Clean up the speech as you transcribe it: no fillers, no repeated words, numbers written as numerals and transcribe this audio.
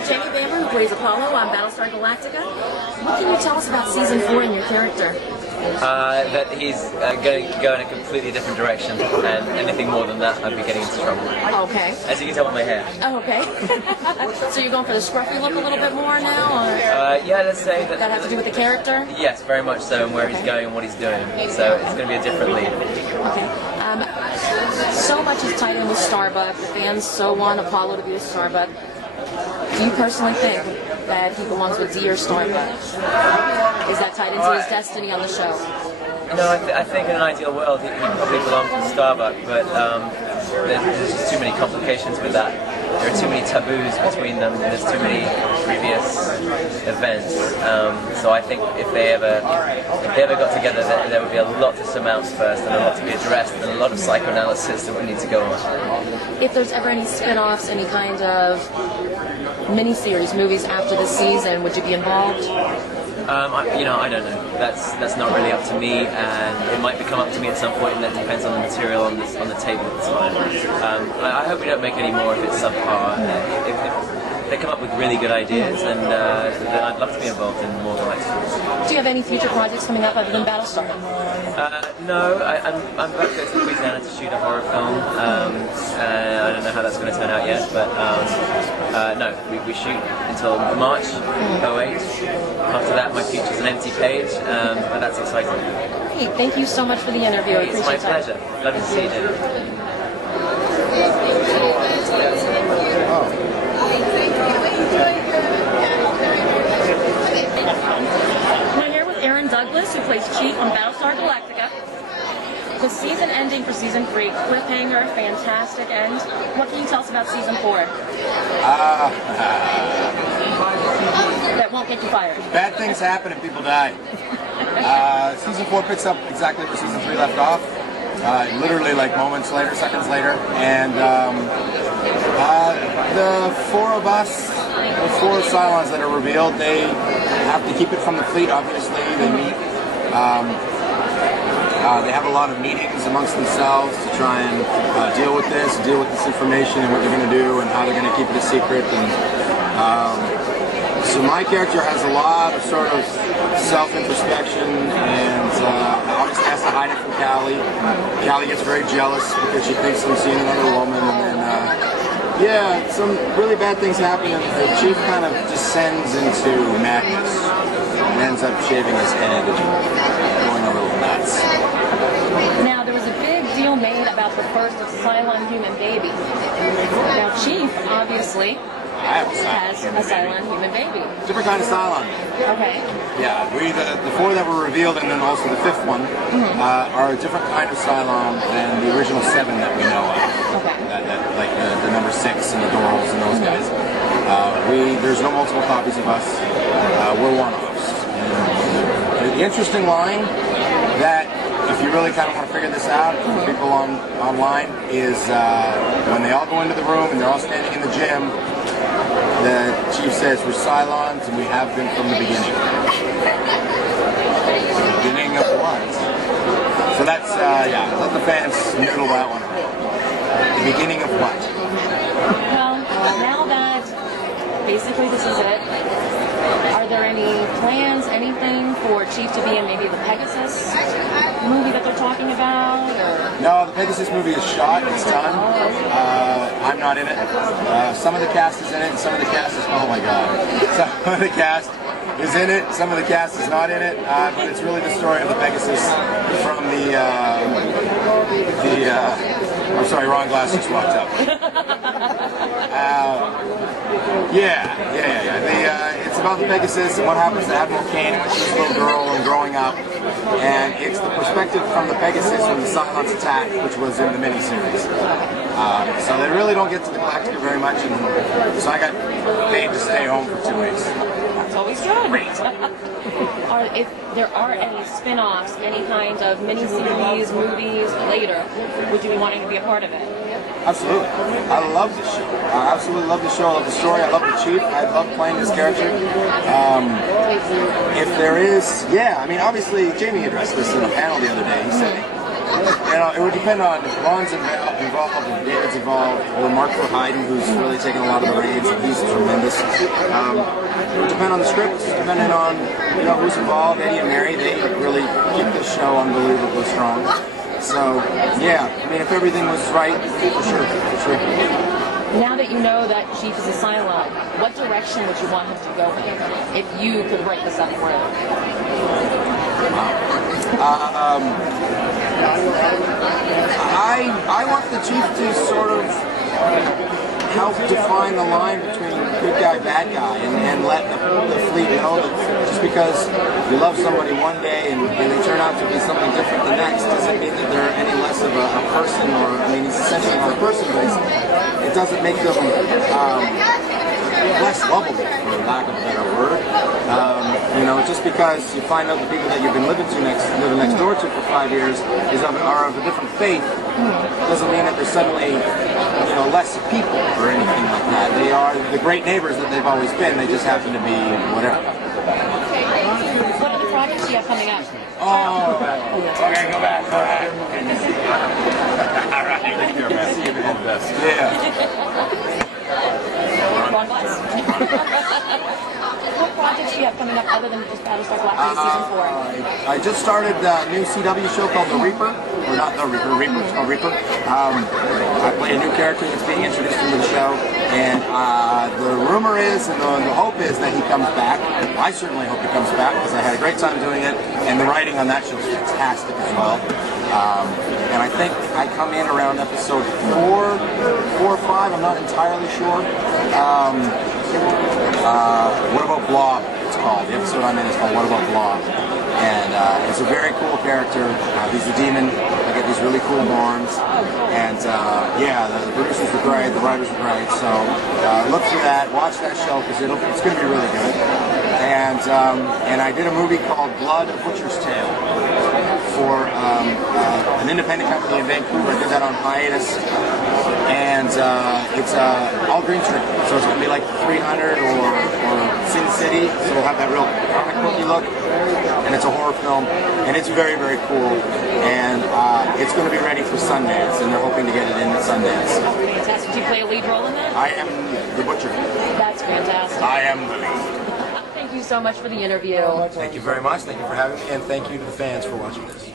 with Jamie Bamber, who plays Apollo on Battlestar Galactica. What can you tell us about Season 4 and your character? That he's going to go in a completely different direction, and anything more than that, I'd be getting into trouble. Okay. As you can tell by my hair. Oh, okay. So you're going for the scruffy look a little bit more now? Or? Yeah, let's say that... That have to do with the character? Yes, very much so, and where he's going and what he's doing. So it's going to be a different lead. Okay. So much is tied in with Starbuck. The fans so want Apollo to be a Starbuck. Do you personally think that he belongs with Dear Starbuck? Is that tied into his destiny on the show? No, I think in an ideal world he probably belongs with Starbuck, but there's just too many complications with that. There are too many taboos between them. There's too many previous events. So I think if they ever got together, there would be a lot to surmount first, and a lot to be addressed, and a lot of psychoanalysis that would need to go on. If there's ever any spin-offs, any kind of miniseries, movies after the season, would you be involved? I don't know. That's not really up to me, and it might become up to me at some point, and that depends on the material on the table at the time. I hope we don't make any more if it's subpar. If they come up with really good ideas, then I'd love to be involved in more like. Do you have any future projects coming up other than Battlestar? No, I'm about to go to Louisiana to shoot a horror film. I don't know how that's going to turn out yet, but no, we shoot until March '08. After that, my future's an empty page, but that's exciting. Hey, thank you so much for the interview. I appreciate it. It's my pleasure. Love to see you, David. We're here with Aaron Douglas, who plays Chief on Battlestar Galactica. The season ending for Season 3, cliffhanger, fantastic end. What can you tell us about Season 4? That won't get you fired. Bad things happen and people die. Season 4 picks up exactly where Season 3 left off. Literally like moments later, seconds later. And the four of us, the four Cylons that are revealed, they have to keep it from the fleet, obviously. They meet. They have a lot of meetings amongst themselves to try and deal with this information and what they're going to do and how they're going to keep it a secret. And so my character has a lot of sort of self-introspection and obviously has to hide it from Callie. Callie gets very jealous because she thinks she's seen another woman, and then yeah, some really bad things happen, and the Chief kind of descends into madness and ends up shaving his head and going a little nuts. Now, there was a big deal made about the first Cylon human baby. Now, Chief, obviously, has a Cylon human baby. Different kind of Cylon. Okay. Yeah, the four that were revealed, and then also the fifth one, are a different kind of Cylon than the original 7 that we know of. Okay. Like the number 6 and the Dorals and those guys. There's no multiple copies of us. We're one-offs. The interesting line that, if you really kind of want to figure this out for people online, is when they all go into the room and they're all standing in the gym, the Chief says, "We're Cylons and we have been from the beginning." The beginning of what? So that's, yeah, let the fans noodle that one. The beginning of what? Well, now that basically this is it, are there any plans, anything for Chief to be in maybe the Pegasus movie that they're talking about? Or? No, the Pegasus movie is shot, it's done. I'm not in it. Some of the cast is in it, and some of the cast is, oh my god. Some of the cast is in it, some of the cast is not in it, but it's really the story of the Pegasus from I'm sorry, wrong glass just walked up. Yeah. It's about the Pegasus and what happens to Admiral Kane when she's a little girl and growing up. And it's the perspective from the Pegasus when the Cylons attack, which was in the miniseries. So they really don't get to the Galactica very much, and so I got paid to stay home for 2 weeks. That's always good. If there are any spin-offs, any kind of miniseries, movies later, would you be wanting to be a part of it? Absolutely. I love the show. I absolutely love the show. I love the story. I love the Chief. I love playing this character. If there is, yeah, I mean, obviously, Jamie addressed this in a panel the other day. He said, it would depend on if Ron's involved, if David's involved, or Mark Verheiden, who's really taken a lot of the reins, and he's tremendous. It would depend on the script, depending on who's involved. Eddie and Mary, they really keep this show unbelievably strong. So yeah, I mean, if everything was right, for sure. Now that you know that Chief is a Cylon, what direction would you want him to go in if you could write this up for him? I want the Chief to sort of help define the line between good guy, bad guy, and let the fleet know that just because you love somebody one day and they turn out to be something different the next doesn't mean that they're any less of a person, or, I mean, he's essentially not a person, but it doesn't make them less lovable, for lack of a better word. Just because you find out the people that you've been living next door to for 5 years are of a different faith, doesn't mean that they're suddenly less people or anything like that. They are the great neighbors that they've always been. They just happen to be whatever. What other projects do you have coming up? Oh, okay, go back. All right. Take care, man. Give it the best. Yeah. Wrong bus. What projects do you have coming up other than just Battlestar Galactica Season 4? I just started a new CW show called The Reaper. Or not The Reaper, it's called Reaper. I play a new character that's being introduced into the show. And the rumor is, and the hope is that he comes back. I certainly hope he comes back because I had a great time doing it. And the writing on that show is fantastic as well. And I think I come in around episode 4 or 5, I'm not entirely sure. What About Blob, it's called. The episode I'm in is called What About Blob. And it's a very cool character. He's a demon. I get these really cool norms. And yeah, the producers were great, the writers were great. So look for that, watch that show because it's going to be really good. And I did a movie called Blood, A Butcher's Tale for an independent company in Vancouver. I did that on hiatus. And it's all green screen. So it's going to be like 300 or Sin City. So we'll have that real comic booky look. And it's a horror film. And it's very, very cool. And it's going to be ready for Sundance. And they're hoping to get it in at Sundance. Fantastic. Do you play a lead role in that? I am the butcher. That's fantastic. I am the lead. Thank you so much for the interview. Thank you very much. Thank you for having me. And thank you to the fans for watching this.